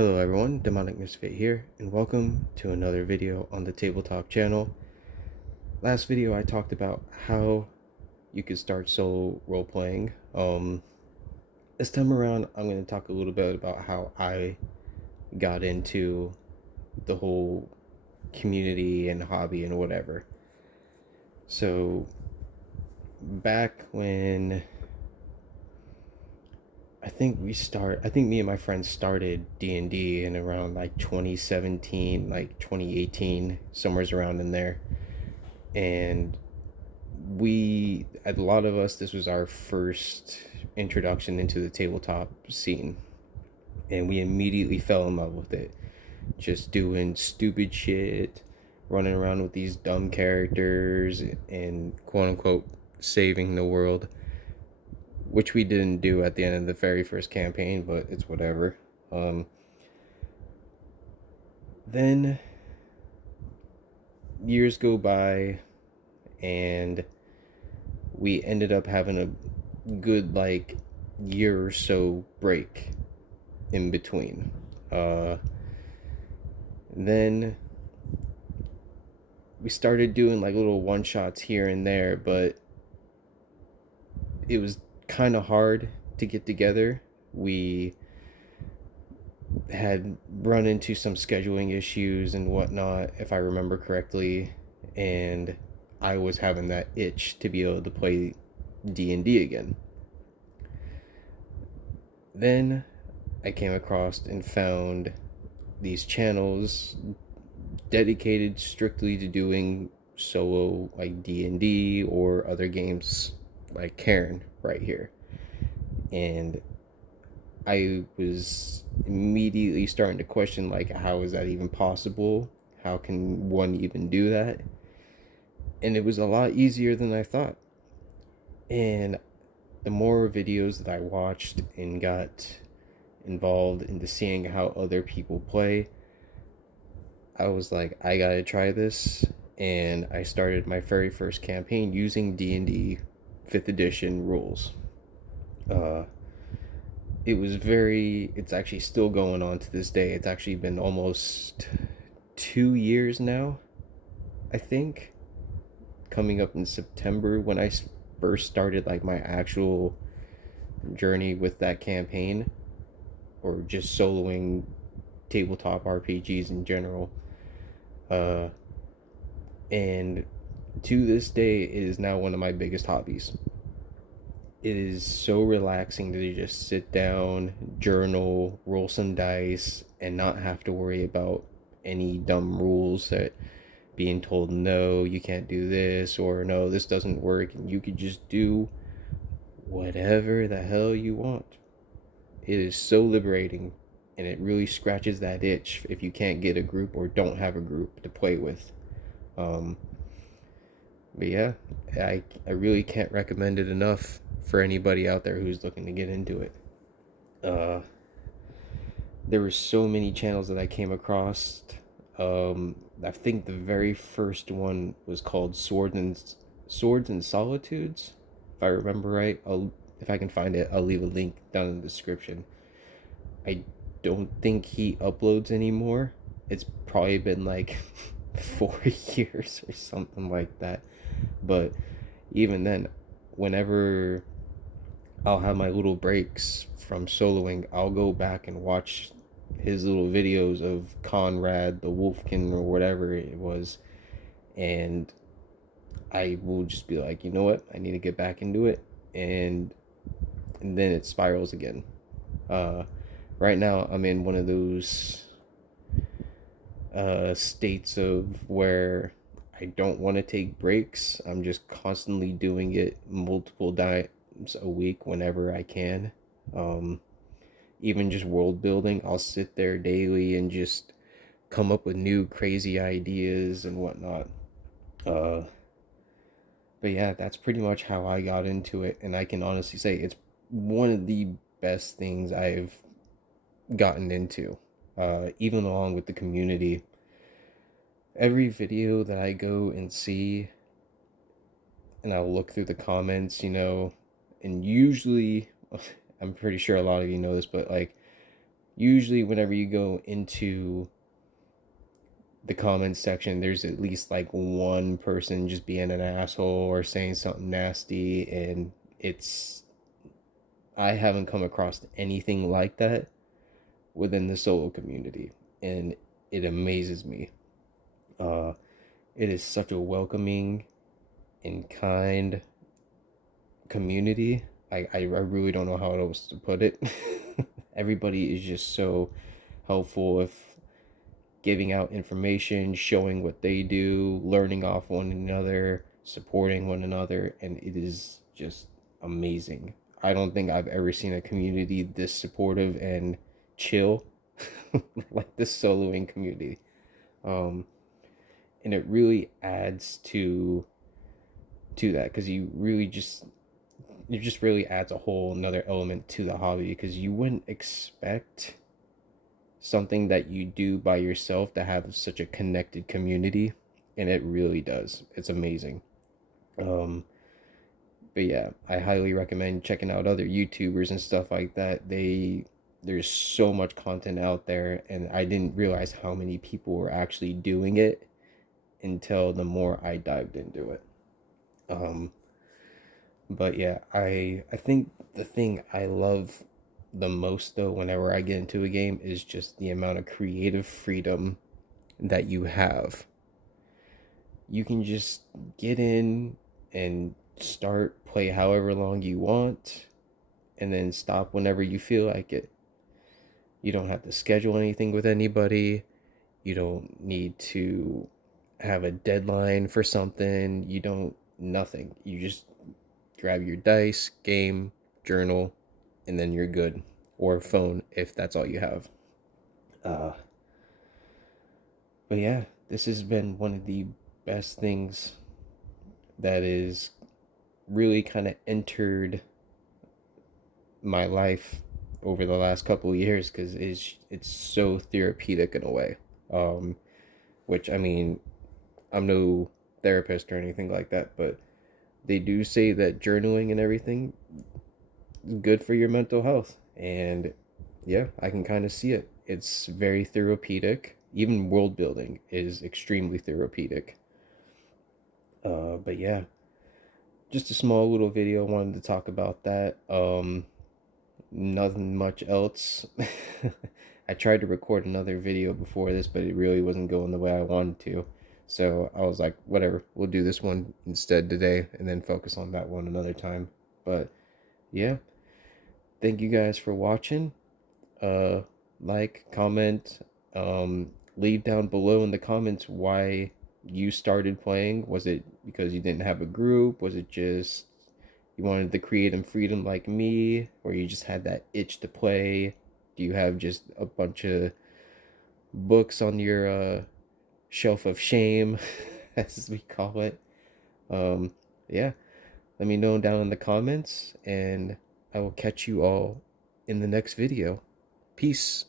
Hello everyone, DemonicMisfit here, and welcome to another video on the tabletop channel. Last video I talked about how you could start solo role-playing. This time around I'm going to talk a little bit about how I got into the whole community and hobby and whatever. So, back when I think me and my friends started D&D in around like 2017, like 2018, somewhere's around in there. And a lot of us, this was our first introduction into the tabletop scene. And we immediately fell in love with it. Just doing stupid shit, running around with these dumb characters, and quote unquote saving the world, which we didn't do at the end of the very first campaign, but it's whatever. Then years go by, and we ended up having a good year or so break in between. Then we started doing like little one shots here and there, but it was kind of hard to get together. We had run into some scheduling issues and whatnot, if I remember correctly, and I was having that itch to be able to play D&D again. Then I came across and found these channels dedicated strictly to doing solo like D&D or other games like Karen right here. And I was immediately starting to question, like, how is that even possible? How can one even do that? And it was a lot easier than I thought. And the more videos that I watched and got involved into seeing how other people play, I was like, I gotta try this. And I started my very first campaign using D&D 5th edition rules. It's actually still going on to this day. It's actually been almost 2 years now, I think, coming up in September, when I first started like my actual journey with that campaign, or just soloing tabletop RPGs in general. And to this day, it is now one of my biggest hobbies. It is so relaxing to just sit down, journal, roll some dice, and not have to worry about any dumb rules that being told, no, you can't do this, or no, this doesn't work, and you could just do whatever the hell you want. It is so liberating, and it really scratches that itch if you can't get a group or don't have a group to play with. But yeah, I really can't recommend it enough for anybody out there who's looking to get into it. There were so many channels that I came across. I think the very first one was called Swords and Solitudes, if I remember right. If I can find it, I'll leave a link down in the description. I don't think he uploads anymore. It's probably been like 4 years or something like that. But even then, whenever I'll have my little breaks from soloing, I'll go back and watch his little videos of Conrad the Wolfkin or whatever it was, and I will just be like, you know what, I need to get back into it, and then it spirals again. Right now I'm in one of those states of where I don't want to take breaks. I'm just constantly doing it multiple times a week whenever I can. Even just world building, I'll sit there daily and just come up with new crazy ideas and whatnot. But yeah, that's pretty much how I got into it, and I can honestly say it's one of the best things I've gotten into, even along with the community. Every video that I go and see, and I'll look through the comments, and usually, I'm pretty sure a lot of you know this, but like usually whenever you go into the comments section, there's at least like one person just being an asshole or saying something nasty, and it's I haven't come across anything like that within the solo community, and it amazes me. Uh, it is such a welcoming and kind community. I really don't know how else to put it. Everybody is just so helpful with giving out information, showing what they do, learning off one another, supporting one another, and it is just amazing. I don't think I've ever seen a community this supportive and chill like this soloing community. Um, and it really adds to that because you really just it just really adds a whole another element to the hobby because you wouldn't expect something that you do by yourself to have such a connected community, and it really does. It's amazing. um but yeah, I highly recommend checking out other YouTubers and stuff like that. There's so much content out there, and I didn't realize how many people were actually doing it until the more I dived into it. um but yeah, I think the thing I love the most though whenever I get into a game is just the amount of creative freedom that you have. You can just get in and start, play however long you want, and then stop whenever you feel like it. You don't have to schedule anything with anybody. You don't need to have a deadline for something. You don't, nothing. You just grab your dice, game, journal, and then you're good. Or phone if that's all you have. Uh, but yeah, this has been one of the best things that is really kind of entered my life over the last couple of years because it's so therapeutic in a way. Um, which I mean, I'm no therapist or anything like that, but they do say that journaling and everything is good for your mental health, and yeah, I can kind of see it. It's very therapeutic. Even world building is extremely therapeutic. But yeah, just a small little video. Wanted to talk about that. Nothing much else. I tried to record another video before this, but it really wasn't going the way I wanted to. So I was like, whatever, we'll do this one instead today and then focus on that one another time. But yeah, thank you guys for watching. Uh, like, comment, leave down below in the comments why you started playing. Was it because you didn't have a group? Was it just you wanted the creative freedom like me, or you just had that itch to play? Do you have just a bunch of books on your shelf of shame, as we call it? Um, yeah, let me know down in the comments, and I will catch you all in the next video. Peace.